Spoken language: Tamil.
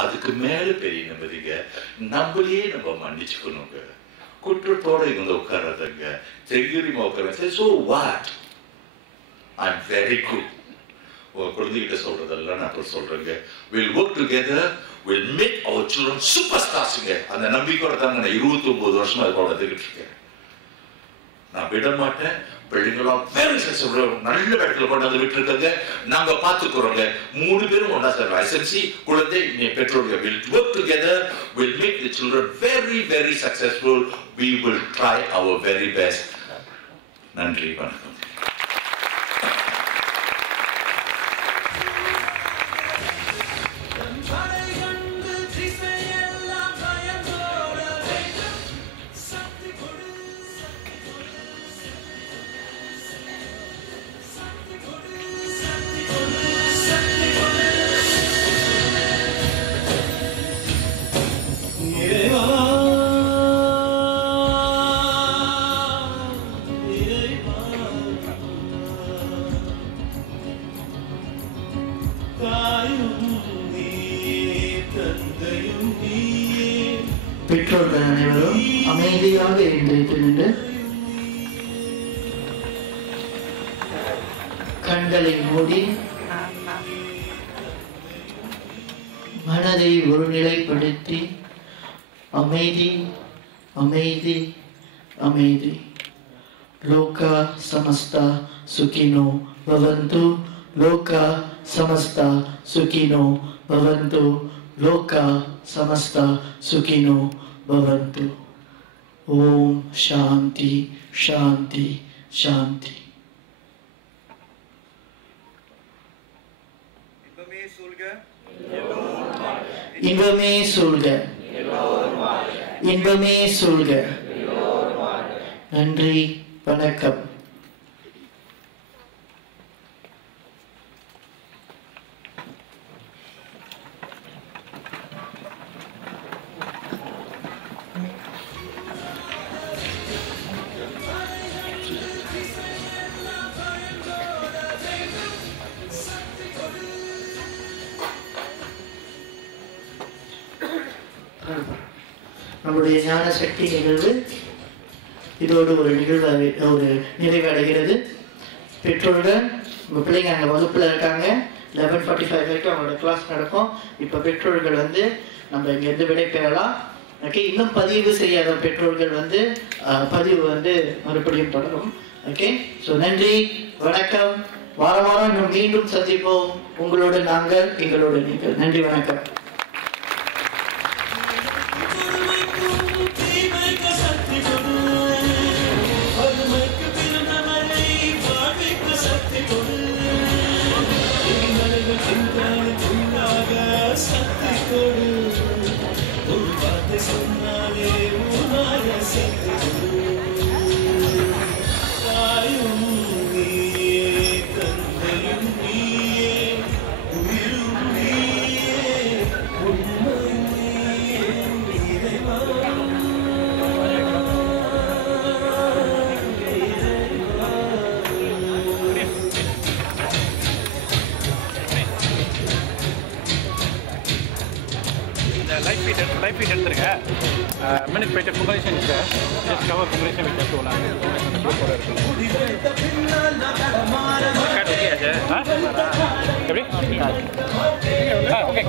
அதுக்கு மேல பெரிய நிம்மதிங்க நம்மளையே நம்ம மன்னிச்சுக்கணுங்க. குற்றத்தோட இவங்க உட்காராதங்க, தைரியமா உட்கார. So what? I'm very good. குழந்தைகிட்ட சொல்றதெல்லாம் நான் இப்போ சொல்றேங்க. We'll work together. We'll make our children superstarsங்க. அந்த நம்பிக்கையோட தாங்க நான் 29 வருஷமா அதை வளர்த்துக்கிட்டு இருக்கேன். நான் விட மாட்டேன். பிள்ளைங்களாம் வெரி சக்சஸ்ஃபுல் நல்ல இடத்துல கொண்டு வந்து விட்டுருக்காங்க. நாங்க பார்த்துக்கிறோங்க. 3 பேரும் ஒன்னா சார் எஸ்எம்சி குழந்தை பெற்றோர்கள் will work together. We'll make the children very very successful. We will try our very best. நன்றி, வணக்கம். பெற்றோர்கள் அனைவரும் அமைதியாக எழுந்திருத்து நின்று கண்களை மூடி மனதை ஒருநிலைப்படுத்தி அமைதி அமைதி அமைதி. லோகா சமஸ்தா சுகினோ பவந்து. லோகா சமஸ்தா சுகினோ பவந்து. லோகா சமஸ்தா சுகினோ பவந்து. ஓம் சாந்தி சாந்தி சாந்தி. இன்பமே சூழ்க, இன்பமே சூழ்க. நன்றி, வணக்கம். நம்முடைய ஞான சக்தி நிகழ்வு இதோடு ஒரு நிறைவடைகிறது. பெற்றோர்கள் உங்கள் பிள்ளைங்க அங்கே வகுப்பில் இருக்காங்க. 11:45 வரைக்கும் அவங்களோட கிளாஸ் நடக்கும். இப்போ பெற்றோர்கள் நம்ம இங்கேருந்து விடை பெறலாம். ஓகே, இன்னும் பதிவு செய்யாத பெற்றோர்கள் பதிவு மறுபடியும் தொடரும். ஓகே, ஸோ நன்றி, வணக்கம். வாரம் வாரம் மீண்டும் சந்திப்போம். உங்களோடு நாங்கள், எங்களோடு நீங்கள். நன்றி, வணக்கம். live feed எடுத்துருங்க. மினிட் போயிட்டு குங்கலேஷன் சார் ஜஸ்ட் கவர் குங்கலேஷன் விட்டு சொல்லலாம். எப்படி ஓகே